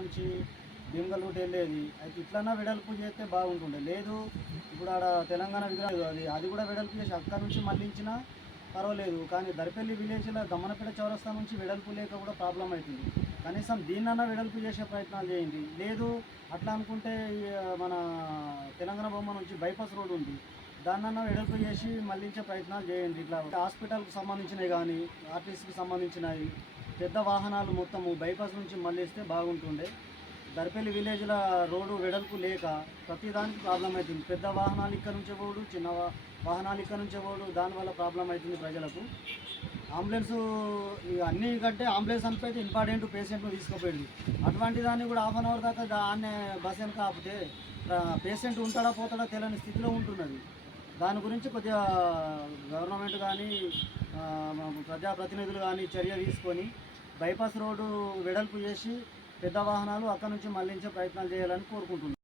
నుంచి భీమగల్ వెళ్ళేది. అయితే ఇట్లన్నా వెడల్పు చేస్తే బాగుంటుండే. లేదు ఇప్పుడు ఆడ తెలంగాణ విగ్రహం అది అది కూడా వెడల్పు చేసి అక్కడ నుంచి మళ్ళించినా పర్వాలేదు. కానీ దరిపల్లి విలేజ్లో దమ్మనపేట చౌరస్తా నుంచి వెడల్పు లేక కూడా ప్రాబ్లం అవుతుంది కనీసం దీన్నన్నా వెడల్పు చేసే ప్రయత్నాలు చేయండి. లేదు అట్లా అనుకుంటే మన తెలంగాణ బొమ్మ నుంచి బైపాస్ రోడ్ ఉంది. దాన్నన్నా వెడల్పు చేసి మళ్ళించే ప్రయత్నాలు చేయండి. ఇట్లా హాస్పిటల్కి సంబంధించినవి కానీ ఆర్టీసీకి సంబంధించినవి పెద్ద వాహనాలు మొత్తము బైపాస్ నుంచి మళ్ళిస్తే బాగుంటుండే. దర్పల్లి విలేజ్ల రోడ్డు వెడల్పు లేక ప్రతిదానికి ప్రాబ్లం అవుతుంది పెద్ద వాహనాలు ఇక్కడ నుంచే పోడు చిన్న వాహనాలు ఇక్కడ నుంచే పోడు దానివల్ల ప్రాబ్లం అవుతుంది ప్రజలకు. అంబులెన్స్ ఇక అన్ని కంటే అంబులెన్స్ అనిపోతే ఇంపార్టెంట్ పేషెంట్ను తీసుకుపోయింది. అటువంటి దాన్ని కూడా హాఫ్ అన్ అవర్ దాకా దాన్నే బస్ వెనక ఆపితే పేషెంట్ ఉంటాడా పోతాడా తెలియని స్థితిలో ఉంటున్నది. దాని గురించి కొద్దిగా గవర్నమెంట్ కానీ ప్రజాప్రతినిధులు కానీ చర్య తీసుకొని బైపాస్ రోడ్డు వెడల్పు చేసి పెద్ద వాహనాలు అక్కడ నుంచి మళ్ళించే ప్రయత్నాలు చేయాలని కోరుకుంటున్నాను